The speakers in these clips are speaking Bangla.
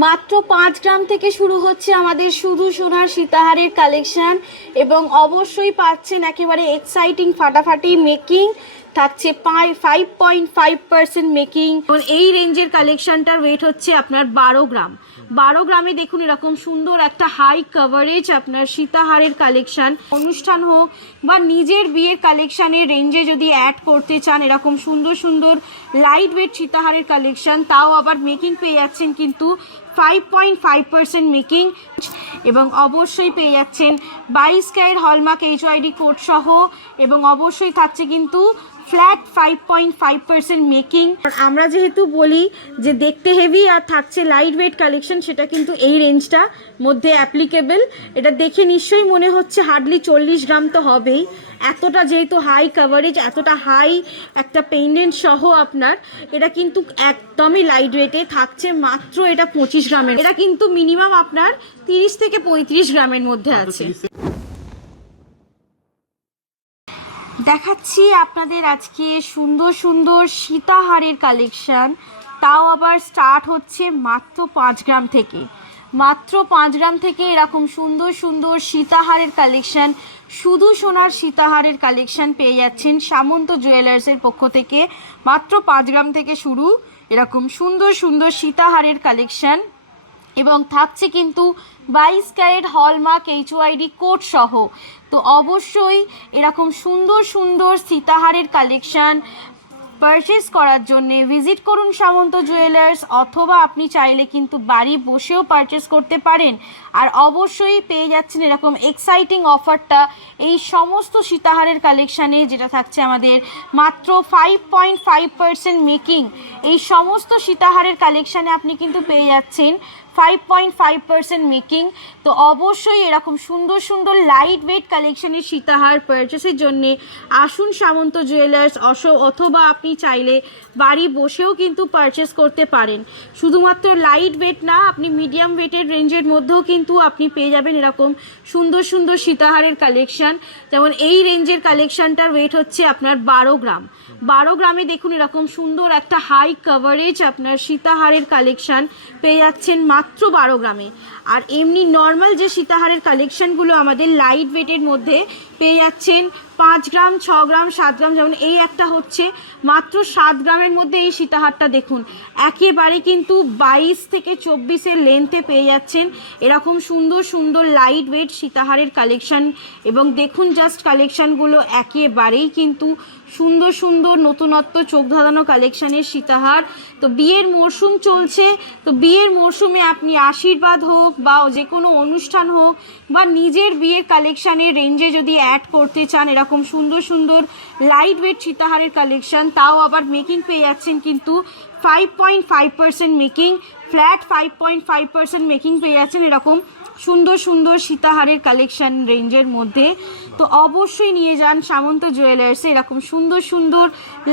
মাত্র 5 গ্রাম থেকে শুরু হচ্ছে আমাদের শুধু সোনার সীতাহারের কালেকশন এবং অবশ্যই পাচ্ছেন একেবারে এক্সাইটিং ফাটাফাটি মেকিং থাকছে 5.5% মেকিং। এই রেঞ্জের কালেকশনটার ওয়েট হচ্ছে আপনার 12 গ্রাম। 12 গ্রামে দেখুন এরকম সুন্দর একটা হাই কভারেজ আপনার সীতাহারের কালেকশন, অনুষ্ঠান হোক বা নিজের বিয়ের কালেকশানের রেঞ্জে যদি অ্যাড করতে চান এরকম সুন্দর সুন্দর লাইট ওয়েট সীতাহারের কালেকশন, তাও আবার মেকিং পেয়ে যাচ্ছেন কিন্তু 5.5% মেকিং এবং অবশ্যই পেয়ে যাচ্ছেন 22 ক্যারেট হলমার্ক HYD কোড সহ এবং অবশ্যই থাকছে কিন্তু ফ্ল্যাট 5.5% মেকিং। আমরা যেহেতু বলি যে দেখতে হেভি আর থাকছে লাইট ওয়েট কালেকশন, সেটা কিন্তু এই রেঞ্জটা মধ্যে অ্যাপ্লিকেবল। এটা দেখে নিশ্চয়ই মনে হচ্ছে হার্ডলি 40 গ্রাম তো হবেই, এতটা যেহেতু হাই কভারেজ, এতটা হাই একটা পেন্ডেন্ট সহ আপনার এটা কিন্তু একদমই লাইট ওয়েটে থাকছে। মাত্র এটা 25 গ্রামের, এটা কিন্তু মিনিমাম আপনার 30 থেকে 35 গ্রামের মধ্যে আছে। দেখাচ্ছি আপনাদের আজকে সুন্দর সুন্দর সীতাহারের কালেকশন, তাও আবার স্টার্ট হচ্ছে মাত্র 5 গ্রাম থেকে। মাত্র 5 গ্রাম থেকে এরকম সুন্দর সুন্দর সীতাহারের কালেকশন, শুধু সোনার সীতাহারের কালেকশন পেয়ে যাচ্ছেন সামন্ত জুয়েলার্সের পক্ষ থেকে। মাত্র 5 গ্রাম থেকে শুরু এরকম সুন্দর সুন্দর সীতাহারের কালেকশন এবং থাকছে কিন্তু 22 ক্যারেট হলমার্ক HYD কোড সহ। তো অবশ্যই এরকম সুন্দর সুন্দর সীতাহারের কালেকশন পারচেস করার জন্যে ভিজিট করুন সামন্ত জুয়েলার্স, অথবা আপনি চাইলে কিন্তু বাড়ি বসেও পারচেস করতে পারেন। আর অবশ্যই পেয়ে যাচ্ছেন এরকম এক্সাইটিং অফারটা এই সমস্ত সীতাহারের কালেকশানে, যেটা থাকছে আমাদের মাত্র 5.5% মেকিং। এই সমস্ত সীতাহারের কালেকশানে আপনি কিন্তু পেয়ে যাচ্ছেন 5.5% মেকিং। তো অবশ্যই এরকম সুন্দর সুন্দর লাইট ওয়েট কালেকশনের সীতাহার পারচেসের জন্যে আসুন সামন্ত জুয়েলার্স, অথবা আপনি চাইলে বাড়ি বসেও কিন্তু পারচেস করতে পারেন। শুধুমাত্র লাইট ওয়েট না, আপনি মিডিয়াম ওয়েটের রেঞ্জের মধ্যেও কিন্তু আপনি পেয়ে যাবেন এরকম সুন্দর সুন্দর সীতাহারের কালেকশন। যেমন এই রেঞ্জের কালেকশনটার ওয়েট হচ্ছে আপনার 12 গ্রাম। 12 গ্রামে দেখুন এরকম সুন্দর একটা হাই কভারেজ আপনার সীতাহারের কালেকশন পেয়ে যাচ্ছেন মাত্র 12 গ্রামে। আর এমনি নর্মাল যে সীতাহারের কালেকশনগুলো আমাদের লাইট ওয়েটের মধ্যে পেয়ে যাচ্ছেন 5 গ্রাম, 6 গ্রাম, 7 গ্রাম। যেমন এই একটা হচ্ছে মাত্র 7 গ্রামের মধ্যে এই সীতাহারটা দেখুন, একেবারে কিন্তু 22 থেকে 24-এর লেন্থে পেয়ে যাচ্ছেন এরকম সুন্দর সুন্দর লাইট ওয়েট সীতাহারের কালেকশন। এবং দেখুন জাস্ট কালেকশনগুলো একেবারেই কিন্তু সুন্দর সুন্দর নতুনত্ব চোখ ধাঁধানো কালেকশানের সীতাহার। তো বিয়ের মরশুম চলছে, তো বিয়ের মরশুমে আপনি আশীর্বাদ হোক বা যে কোনো অনুষ্ঠান হোক বা নিজের বিয়ের কালেকশানের রেঞ্জে যদি অ্যাড করতে চান এরকম সুন্দর সুন্দর লাইট ওয়েট সীতাহারের কালেকশান, তাও আবার মেকিং পেয়ে যাচ্ছেন কিন্তু 5.5% মেকিং, ফ্ল্যাট 5.5% মেকিং পেয়ে যাচ্ছেন এরকম সুন্দর সুন্দর সীতাহারের কালেকশন রেঞ্জের মধ্যে। তো অবশ্যই নিয়ে যান সামন্ত জুয়েলার্সে এরকম সুন্দর সুন্দর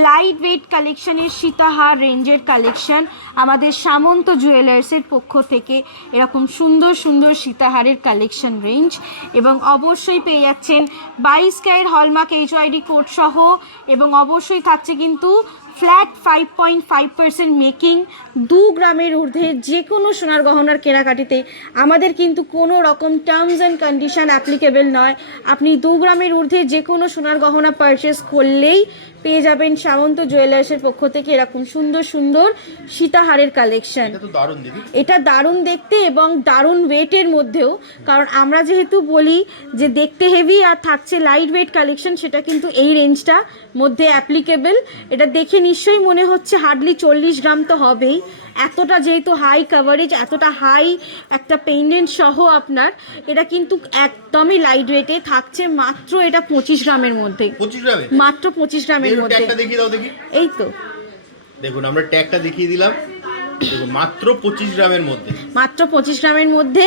লাইট ওয়েট কালেকশনের সীতাহার রেঞ্জের কালেকশন। আমাদের সামন্ত জুয়েলার্সের পক্ষ থেকে এরকম সুন্দর সুন্দর সীতাহারের কালেকশন রেঞ্জ এবং অবশ্যই পেয়ে যাচ্ছেন 22 ক্যারেট হলমার্ক HYD কোড সহ এবং অবশ্যই থাকছে কিন্তু ফ্ল্যাট 5.5% মেকিং। 2 গ্রামের ঊর্ধ্বে যে কোনো সোনার গহনার কেনাকাটিতে আমাদের কিন্তু কোনো রকম টার্মস অ্যান্ড কন্ডিশন অ্যাপ্লিকেবল নয়। আপনি 2 গ্রামের ঊর্ধ্বে যে কোনো সোনার গহনা পারচেস করলেই পেয়ে যাবেন সামন্ত জুয়েলার্সের পক্ষ থেকে এরকম সুন্দর সুন্দর সীতাহারের কালেকশন। এটা দারুণ দেখতে এবং দারুণ ওয়েটের মধ্যেও, কারণ আমরা যেহেতু বলি যে দেখতে হেভি আর থাকছে লাইট ওয়েট কালেকশন, সেটা কিন্তু এই রেঞ্জটা মধ্যে অ্যাপ্লিকেবল। এটা দেখে নিশ্চয়ই মনে হচ্ছে হার্ডলি 40 গ্রাম তো হবেই, এতটা যেহেতু হাই কভারেজ, এতটা হাই একটা পেন্ডেন্ট সহ আপনার এটা কিন্তু একদমই লাইট ওয়েটে থাকছে। মাত্র এটা 25 গ্রামের মধ্যে, মাত্র 25 গ্রামের মধ্যে। এই তো দেখুন আমরা ট্যাগটা দেখিয়ে দিলাম, দেখুন মাত্র 25 গ্রামের মধ্যে, মাত্র 25 গ্রামের মধ্যে।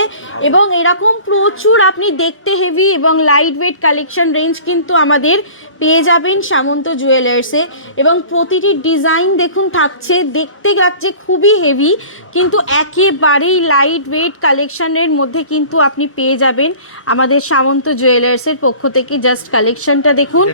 এবং এরকম প্রচুর আপনি দেখতে হেভি এবং লাইট ওয়েট কালেকশন রেঞ্জ কিন্তু আমাদের পেয়ে যাবেন সামন্ত জুয়েলার্সে। এবং প্রতিটি ডিজাইন দেখুন থাকছে, দেখতে লাগছে খুবই হেভি, কিন্তু একেবারেই লাইট ওয়েট কালেকশনের মধ্যে কিন্তু আপনি পেয়ে যাবেন আমাদের সামন্ত জুয়েলার্সের পক্ষ থেকে। জাস্ট কালেকশনটা দেখুন,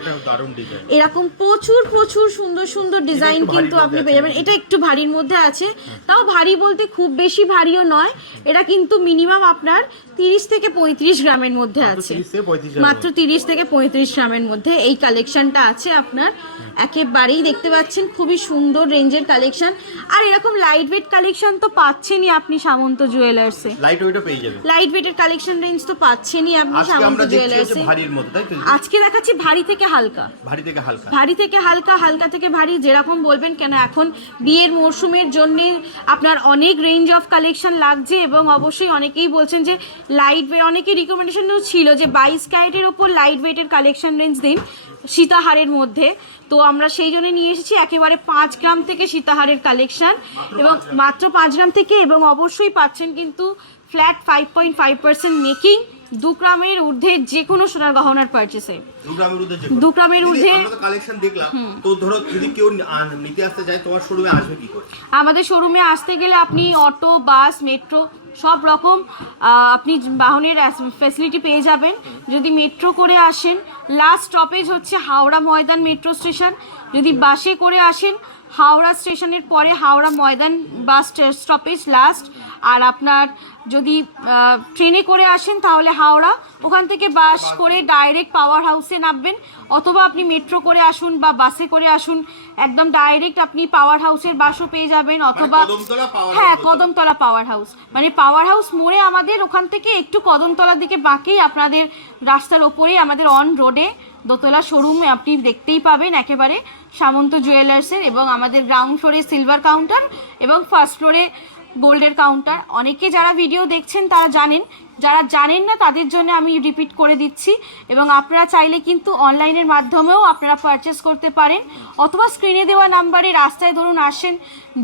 এরকম প্রচুর প্রচুর সুন্দর সুন্দর ডিজাইন কিন্তু আপনি পেয়ে যাবেন। এটা একটু ভারীর মধ্যে আছে, তাও ভারী বলতে খুব বেশি ভারীও নয়, এটা কিন্তু মিনিমাম আপনার 30 থেকে 35 গ্রামের মধ্যে আছে, মাত্র 30 থেকে 35 গ্রামের মধ্যে এই কালেকশনটা আছে আপনার। একেবারেই দেখতে পাচ্ছেন খুবই সুন্দর রেঞ্জের কালেকশন। আর এরকম লাইট ওয়েট কালেকশন তো পাচ্ছেনই আপনি সামন্ত জুয়েলার্সে, লাইট ওয়েটও পেয়ে যাবেন, লাইট ওয়েটের কালেকশন রেঞ্জ তো পাচ্ছেনই আপনি সামন্ত জুয়েলার্সে। ভারীর মধ্যে তাই তো, আজকে দেখাচ্ছি ভারী থেকে হালকা, ভারী থেকে হালকা, ভারী থেকে হালকা, হালকা থেকে ভারী, যেরকম বলবেন কেন। এখন বিয়ের মরশুমের জন্য আপনার অনেক রেঞ্জ অফ কালেকশন লাগছে এবং অবশ্যই অনেকেই বলছেন যে লাইট ওয়েট, অনেকেই রিকমেন্ডেশনও ছিল যে 22 ক্যারেটের ওপর লাইট ওয়েটের কালেকশন রেঞ্জ দিন সীতাহারের মধ্যে। তো আমরা সেই জন্য নিয়ে এসেছি একেবারে 5 গ্রাম থেকে সীতাহারের কালেকশন, এবং মাত্র 5 গ্রাম থেকে, এবং অবশ্যই পাচ্ছেন কিন্তু ফ্ল্যাট 5.5% মেকিং 2 গ্রামের ঊর্ধ্বে যে কোনো সোনার গহনার পারচেসে। 2 গ্রামের ঊর্ধ্বে কালেকশন দেখলাম। তো ধরো যদি কেউ নিতে আসতে চায় তোমার শোরুমে আসবে কি করে? আমাদের শোরুমে আসতে গেলে আপনি অটো, বাস, মেট্রো সব রকম আপনি বাহনের ফ্যাসিলিটি পেয়ে যাবেন। যদি মেট্রো করে আসেন, লাস্ট স্টপেজ হচ্ছে হাওড়া ময়দান মেট্রো স্টেশন। যদি বাসে করে আসেন, হাওড়া স্টেশনের পরে Howrah Maidan bus stoppage last. আর আপনার যদি ট্রেনে করে আসেন তাহলে হাওড়া, ওখান থেকে বাস করে ডাইরেক্ট পাওয়ার হাউসে নামবেন, অথবা আপনি মেট্রো করে আসুন বা বাসে করে আসুন, একদম ডাইরেক্ট আপনি পাওয়ার হাউসের বাসও পেয়ে যাবেন, অথবা হ্যাঁ কদমতলা পাওয়ার হাউস, মানে পাওয়ার হাউস মোড়ে আমাদের, ওখান থেকে একটু কদমতলার দিকে বাঁকেই আপনাদের রাস্তার ওপরেই আমাদের অন রোডে দোতলা শোরুম আপনি দেখতেই পাবেন একেবারে সামন্ত জুয়েলার্সের। এবং আমাদের গ্রাউন্ড ফ্লোরে সিলভার কাউন্টার এবং ফার্স্ট ফ্লোরে গোল্ডের কাউন্টার। অনেকে যারা ভিডিও দেখছেন তারা জানেন, যারা জানেন না তাদের জন্য আমি রিপিট করে দিচ্ছি। এবং আপনারা চাইলে কিন্তু অনলাইনের মাধ্যমেও আপনারা পারচেস করতে পারেন, অথবা স্ক্রিনে দেওয়া নাম্বারে রাস্তায় ধরুন আসেন,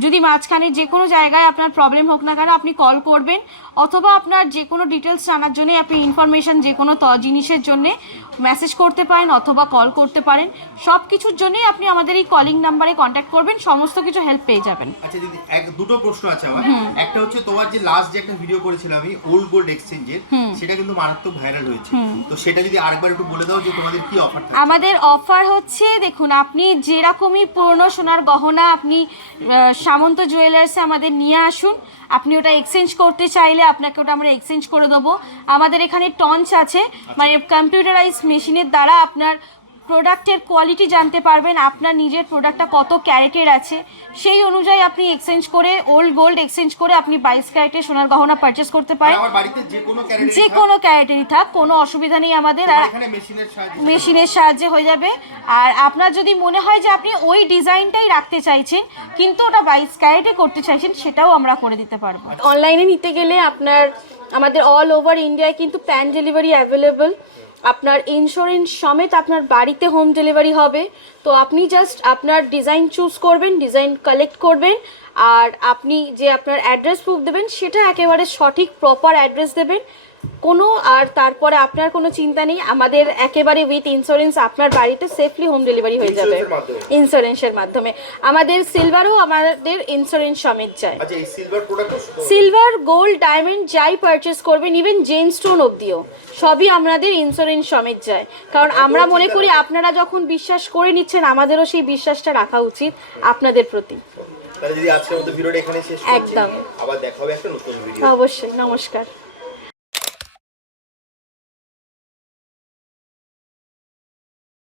যদি মাঝখানে যে কোনো জায়গায় আপনার প্রবলেম হোক না কেন আপনি কল করবেন, অথবা আপনার যে কোনো ডিটেলস জানার জন্য আপনি ইনফরমেশন যে কোনো জিনিসের জন্যে মেসেজ করতে পারেন অথবা কল করতে পারেন। সব কিছুর জন্যই আপনি আমাদের এই কলিং নাম্বারে কন্ট্যাক্ট করবেন, সমস্ত কিছু হেল্প পেয়ে যাবেন। আচ্ছা দিদি, দুটো প্রশ্ন আছে আমার। একটা হচ্ছে তোমার যে লাস্ট যে একটা ভিডিও করেছিলাম আমি ওল্ড গোল্ড এক্সচেঞ্জের, সেটা কিন্তু মারাত্মক ভাইরাল হয়েছে, তো সেটা যদি আরেকবার একটু বলে দাও যে তোমাদের কি অফার থাকে। আমাদের অফার হচ্ছে, দেখুন আপনি যেরকমই পুরনো সোনার গহনা আপনি সামন্ত জুয়েলার্সে আমাদের নিয়ে আসুন, আপনি ওটা এক্সচেঞ্জ করতে চাইলে আপনাকে ওটা আমরা এক্সচেঞ্জ করে দেবো। আমাদের এখানে টঞ্চ আছে, মানে কম্পিউটারাইজ মেশিনের দ্বারা আপনার প্রোডাক্টের কোয়ালিটি জানতে পারবেন, আপনার নিজের প্রোডাক্টটা কত ক্যারেটের আছে, সেই অনুযায়ী আপনি এক্সচেঞ্জ করে ওল্ড গোল্ড এক্সচেঞ্জ করে আপনি 22 ক্যারেটের সোনার গহনা পারচেস করতে পারেন। যে কোনো ক্যারেটেরই থাক, কোনো অসুবিধা নেই আমাদের। আর মেশিনের সাহায্যে হয়ে যাবে। আর আপনার যদি মনে হয় যে আপনি ওই ডিজাইনটাই রাখতে চাইছেন কিন্তু ওটা 22 ক্যারেটে করতে চাইছেন, সেটাও আমরা করে দিতে পারবো। অনলাইনে নিতে গেলে আপনার আমাদের অল ওভার ইন্ডিয়ায় কিন্তু প্যান ডেলিভারি অ্যাভেলেবল, আপনার ইন্স্যুরেন্স সমেত আপনার বাড়িতে হোম ডেলিভারি হবে। তো আপনি জাস্ট আপনার ডিজাইন চুজ করবেন, ডিজাইন কালেক্ট করবেন, আর আপনি যে আপনার অ্যাড্রেস প্রুফ দেবেন সেটা একেবারে সঠিক প্রপার অ্যাড্রেস দেবেন কোনো, আর তারপরে আপনার কোনো চিন্তা নেই, আমাদের একেবারে উইথ ইন্স্যুরেন্স আপনার বাড়িতে সেফলি হোম ডেলিভারি হয়ে যাবে ইন্স্যুরেন্সের মাধ্যমে। আমাদের সিলভারও আমাদের ইন্স্যুরেন্স সমেত যায়। আচ্ছা, এই সিলভার প্রোডাক্টও, সিলভার, গোল্ড, ডায়মন্ড যাই পারচেস করবেন, ইভেন জেম স্টোন অবধিও সবই আমাদের ইন্স্যুরেন্স সমেত যায়। কারণ আমরা মনে করি আপনারা যখন বিশ্বাস করে নিচ্ছেন, আমাদেরও সেই বিশ্বাসটা রাখা উচিত আপনাদের প্রতি। তাহলে যদি আজকের মতো ভিডিওটা এখানে শেষ করছি, একদম, আবার দেখা হবে একটা নতুন ভিডিও। অবশ্যই। নমস্কার।